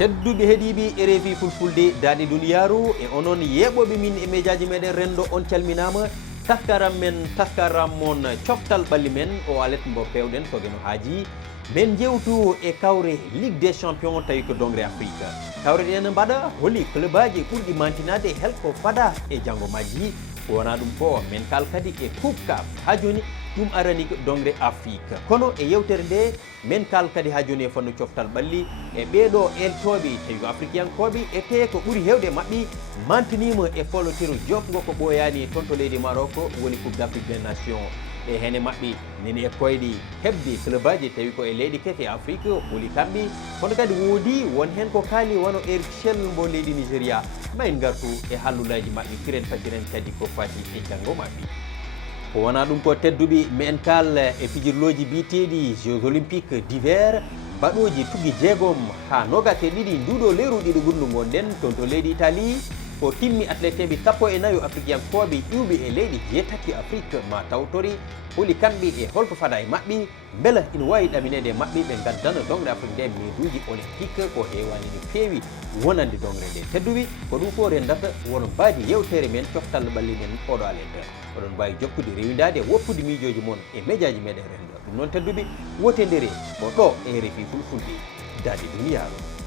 tedduɓe heeɗiɓe RFI Fulfulde daɗi duniyaaru e onon yeɓoɓe min e médiaji meɗen rendo on calminama taskaram men taskaram mon coftal-ɓalli men o alet mbo pewɗen sogeno haaji men jewtu e kawre Ligue des Champions tawi ko dongre Afrique kawre ɗen mbaɗa holi club aji ɓurɗi mantinade helko fada e janggo majji wona ɗum fo men kal kadi e Cup CAF ha joni ɗum arani dongre Afrique kono e yewtere nde men kal kadi ha joni e fanno coftal-ɓalli e ɓeɗo eltoɓe tawi africayankoɓe e te ko ɓuuri hewde mabɓe mantinima e foolotiro jofgo ko ɓoyani toon to leydi Maroc woni Coupe d'Afrique des Nations e hene mabɓe nene e koyɗi hebde club aji tawi ko e leydi keke Afrique holi kamɓe kono kadi woodi won hen ko kaali wono Shell mbo leydi Nigéria ma en gartu e hallulaji mabɓe firen fasiren kadi ko fati e janggo mabɓe ko wona ɗum ko tedduɓe men kal e pijirlooji biyeteɗi Jeux Olympiques d'hiver baɗoji tuggi jeegom ha 22 nduɗo lewru ɗiɗo gundu gonɗen toon to leydi Italie ko timmi atleteɓe 14 africayankoɓe ƴuɓe e leydi jeetati Afrique ma tawtori holi kamɓe e holko fada e mabɓe beela ina wawi ɗaminede mabɓe ɓe gaddana dongre Afrique nde meduji olympique ko hewani no feewi wonande dongre nde tedduɓe ko ɗum fo rendata wono mbadi yewtere men coftal-ɓalli men oɗo Alet oɗon mbawi jokkude rewidade woppude miijoji moon e médiaji meɗen rendo ɗum noon tedduɓe wotedere ko ɗo e RFI Fulfulde daadi duniyaaru.